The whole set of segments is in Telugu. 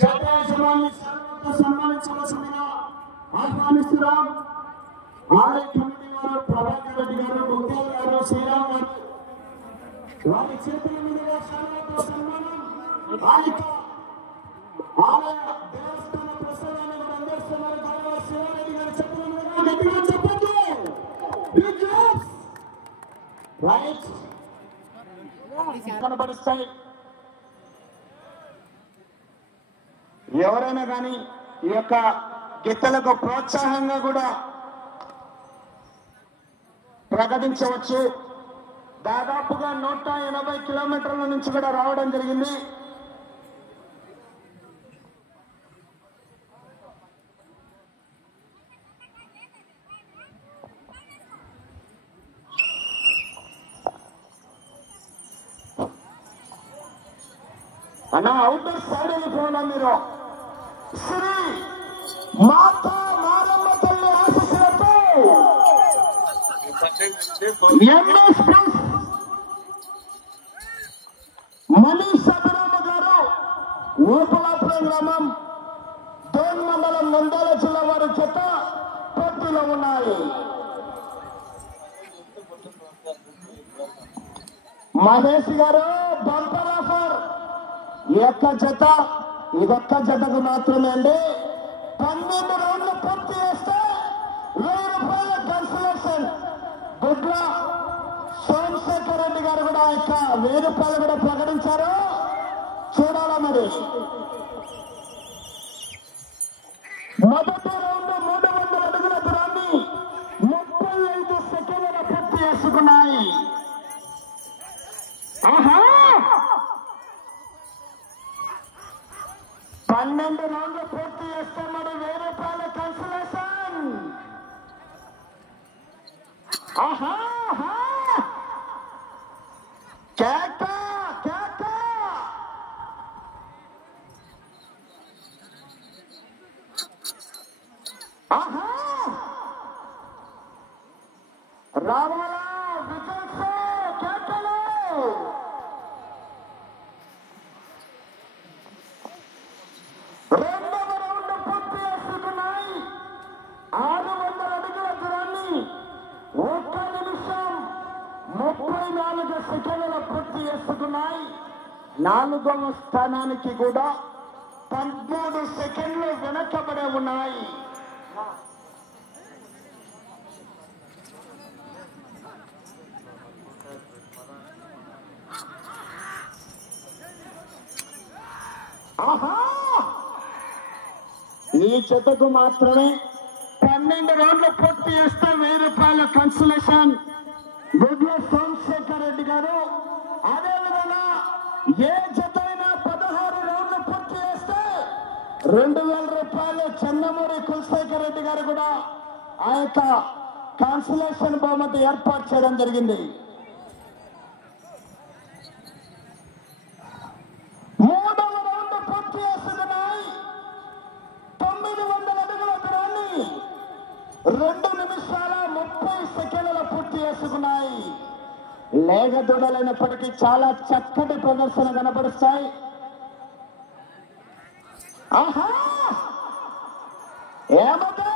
జగదేశవాణి సన్మానించవలసిందిగా ఆహ్వానిస్తున్నాం. ఆలయ కమిటీ వారు ప్రభాకర్ రెడ్డి గారు, ముత్యాల గారు, శ్రీరామ్ గారు వారి చేతుల మీదుగా సన్మానంతో సన్మానం. ఆలయ దేవస్థాన ప్రసాదాన్ని కూడా అందిస్తున్నారు. గౌరవ శివారెడ్డి గారి చేతుల మీదుగా గట్టిగా చెప్పండి. రైట్ కనబరుస్తాయి. ఎవరైనా కానీ ఈ యొక్క గిత్తలకు ప్రోత్సాహంగా కూడా ప్రకటించవచ్చు. దాదాపుగా 180 కిలోమీటర్ల నుంచి కూడా రావడం జరిగింది. అన్న అవుట్డోర్ సైడ్ వెళ్ళిపోయినా మీరు. శ్రీ మాతా మారమ్మ తల్లి ఆశీస్సులతో ఎంఎస్ మనీష్ సదరామ గారు ఓపలాపురం గ్రామం దోన్ మండలం నంద్యాల జిల్లా వారి చెత్త పోటీలో ఉన్నాయి. మహేష్ గారు బంపర్ ఆఫర్. ఒక్క జత, ఇదొక్క జతకు మాత్రమే అండి. 12 రౌండ్లు పూర్తి చేస్తే 1000 రూపాయల కన్సలేషన్. గుడ్ల సోమశేఖర్ రెడ్డి గారు కూడా యొక్క 1000 రూపాయలు కూడా ప్రకటించారు. చూడాలా మరి. మొదటి రౌండ్ 300 అడుగుల దూరాన్ని 35 సెకండ్ల పూర్తి చేసుకున్నాయి. ఆహా 12 రౌండ్లు పూర్తి చేస్తే మరి 1000 రూపాయల కన్సలేషన్. ఆహా కేక కేక. ఆహా రావాలా విజల్స్ కేకలు. రెండవ రౌండ్ పూర్తి చేసుకున్నాయి. 600 అడుగుల దూరాన్ని 1 నిమిషం 34 సెకండ్ల పూర్తి చేసుకున్నాయి. 4వ స్థానానికి కూడా 13 సెకండ్లు వెనకబడే ఉన్నాయి. ఆహా ఈ జతకు మాత్రమే 12 రౌండ్లు పూర్తి చేస్తే 1000 రూపాయల కన్సలేషన్. గుడ్ల సోమశేఖర్ రెడ్డి గారు. అదేవిధంగా ఏ జత అయినా 16 రౌండ్లు పూర్తి చేస్తే 2000 రూపాయలు చంద్రమూరి కులశేఖర్ రెడ్డి గారు కూడా ఆ యొక్క కన్సలేషన్ బహుమతి ఏర్పాటు చేయడం జరిగింది. 3వ రౌండ్ పూర్తి చేస్తున్నాయి. 900 అడుగుల దూరాన్ని 2 నిమిషాల 30 సెకండ్ల పూర్తి చేసుకున్నాయి. లేగ దూడలైనప్పటికీ చాలా చక్కటి ప్రదర్శన కనబరుస్తాయి. ఆహా ఏమంటే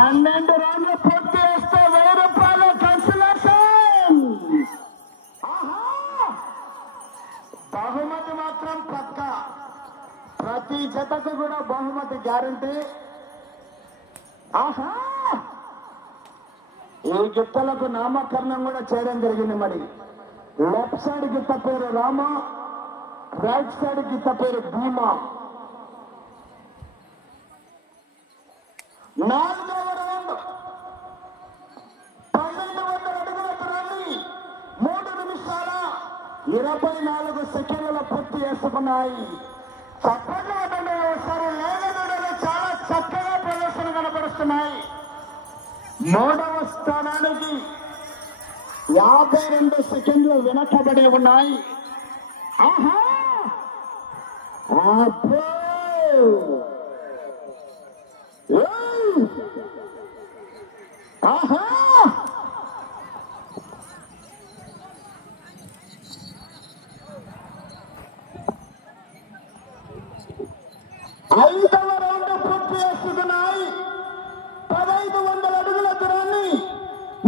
12 రౌండ్లు పూర్తి చేస్తే 1000 రూపాయల కన్సలేషన్. ఆహా బహుమతి మాత్రం పక్క. ప్రతి జతకు కూడా బహుమతి గ్యారంటీ. ఆహా ఈ గిత్తలకు నామకరణం కూడా చేయడం జరిగింది. మరి లెఫ్ట్ సైడ్ గిత్త పేరు రామ, రైట్ సైడ్ గిత్త పేరు భీమా. 4వ రౌండ్ 1200 అడుగుల దూరాన్ని 3 నిమిషాల 24 సెకండ్ల పూర్తి చేసుకున్నాయి. చప్పట్లు కొట్టండి ఒకసారి. లేగదూడలు చాలా చక్కగా ప్రదర్శన కనబరుస్తున్నాయి. 3వ స్థానానికి 52 సెకండ్లు వెనకబడి ఉన్నాయి. ఆహా ఐదవ రౌండ్ పూర్తి చేస్తున్నాయి. 1500 అడుగుల దూరాన్ని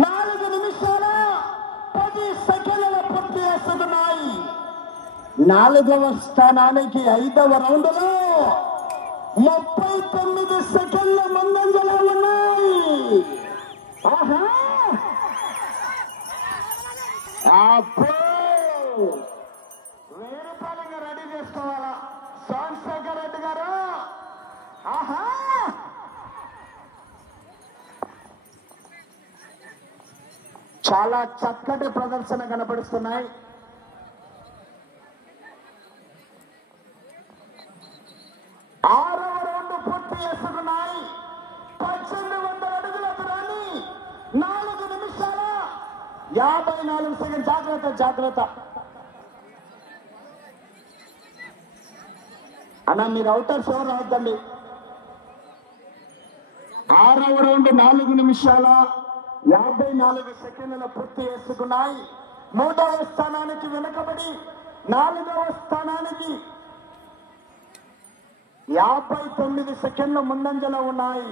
4 నిమిషాల 10 సెకండ్ల పూర్తి చేస్తున్నాయి. 4వ స్థానానికి 5వ రౌండ్ లో 39 సెకండ్ల ముందంజలో ఉన్నాయి. ఆహా, 1000 రూపాయలు రెడీ చేసుకోవాలా సోమశేఖర్ రెడ్డి గారు. ఆహా, చాలా చక్కటి ప్రదర్శన కనబడుతున్నాయి. ఆరవ రౌండ్ పూర్తి చేసుకున్నాయి. 1800 అడుగుల దూరాన్ని 4 నిమిషాల 54 సెకండ్. జాగ్రత్త జాగ్రత్త అన్న, మీరు అవుటర్స్ ఎవరు రావద్దండి. 6వ రౌండ్ 4 నిమిషాల 54 సెకండ్ల పూర్తి చేసుకున్నాయి. 3వ స్థానానికి వెనుకబడి 4వ స్థానానికి 59 సెకండ్ల ముందంజలో ఉన్నాయి.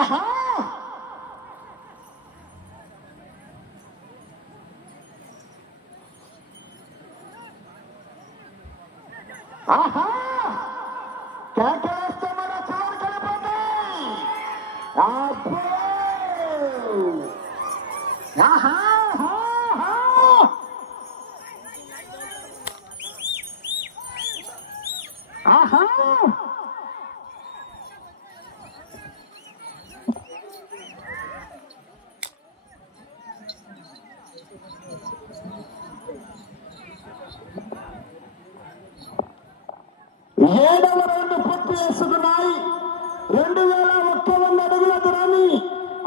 ఆహా, ఆహా, కేకలేస్తే మన చాలు కలిపోతాయి. ఆహా, ఆహా, 7వ రౌండ్ పూర్తి చేసుకున్నాయి. 2100 అడుగుల దూరాన్ని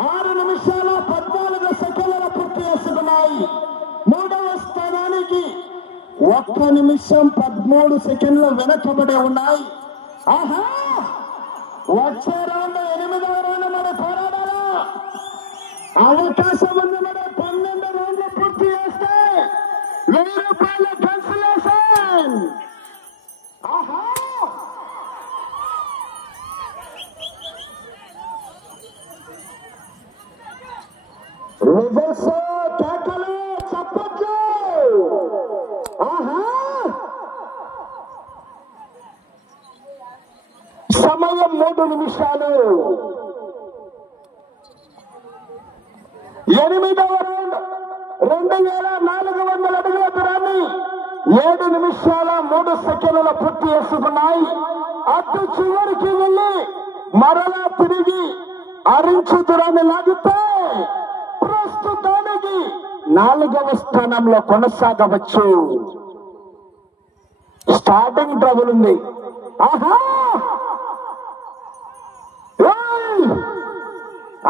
6 నిమిషాల 14 సెకండ్ల పూర్తి చేసుకున్నాయి. 3వ స్థానానికి 1 నిమిషం 13 సెకండ్లు వెనకబడి ఉన్నాయి. ఆహా, వచ్చే రౌండ్ 8వ రౌండ్ మరి పోరాడాలా? అవకాశం ఉంది. మరి 12 రౌండ్లు పూర్తి చేస్తే 1000 రూపాయల కన్సలేషన్. ఆహా, రిజల్ట్స్ కేకలు చప్పట్లు. ఆహా, సమయం 3 నిమిషాలు. 8వ రౌండ్ 2400 అడుగుల దూరాన్ని 7 నిమిషాల 3 సెకండ్ల పూర్తి చేసుకున్నాయి. అటు చివరికి వెళ్ళి మరలా తిరిగి అరించు దూరాన్ని లాగితే ప్రస్తుతానికి 4వ స్థానంలో కొనసాగవచ్చు. స్టార్టింగ్ ట్రబుల్ ఉంది. ఆహా,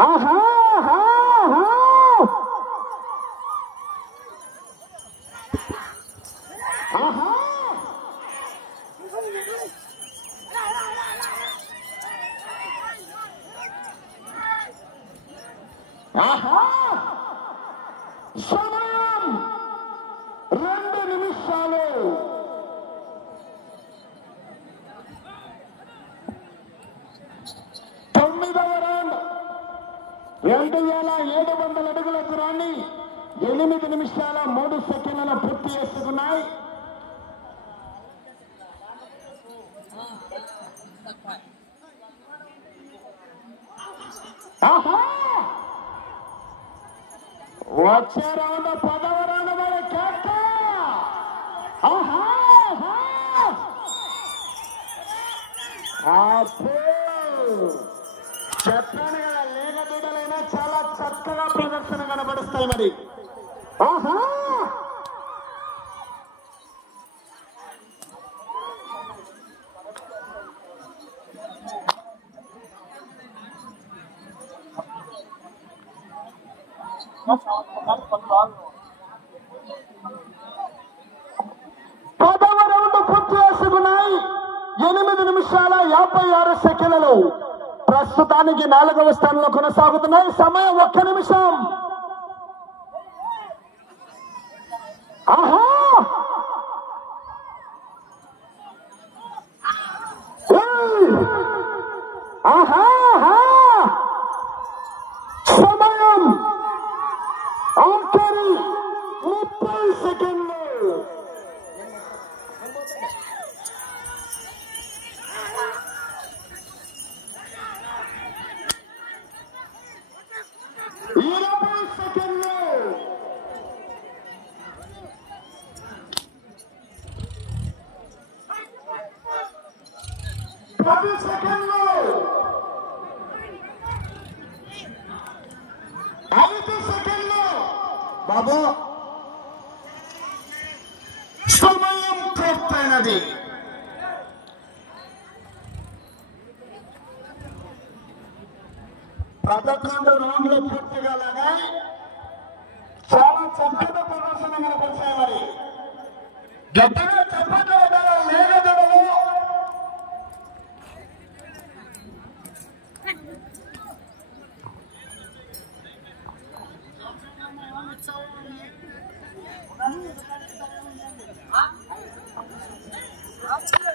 ఆహా, ఆహా, ఆహా, సమయం 2 నిమిషాలు. 9వ రౌండ్ 2700 అడుగుల దూరాన్ని 8 నిమిషాల 3 సెకండ్ల పూర్తి చేసుకున్నాయి. ఆహా, వచ్చే రౌండ్ 10వ రౌండ్ మరి కేక. ఆహా, చెప్పాను కదా, లేక దూడలైనా చాలా చక్కగా ప్రదర్శన కనబడుస్తాయి. మరి ఆహా, పదవ రౌండ్ పూర్తి చేసుకున్నాయి. 8 నిమిషాల 56 సెకండ్లు ప్రస్తుతానికి 4వ స్థానంలో కొనసాగుతున్నాయి. సమయం 1 నిమిషం. ఆహా ఆహా సమయం ఆఖరి 30 సెకండ్లు. బాబు సమయం పూర్తయినది. పదకొండు రౌండ్లు పూర్తిగా చాలా చక్కటి ప్రదర్శన కనపరిచాయి. మరి గట్టిగా చెప్పండి లేగదడలు. Huh?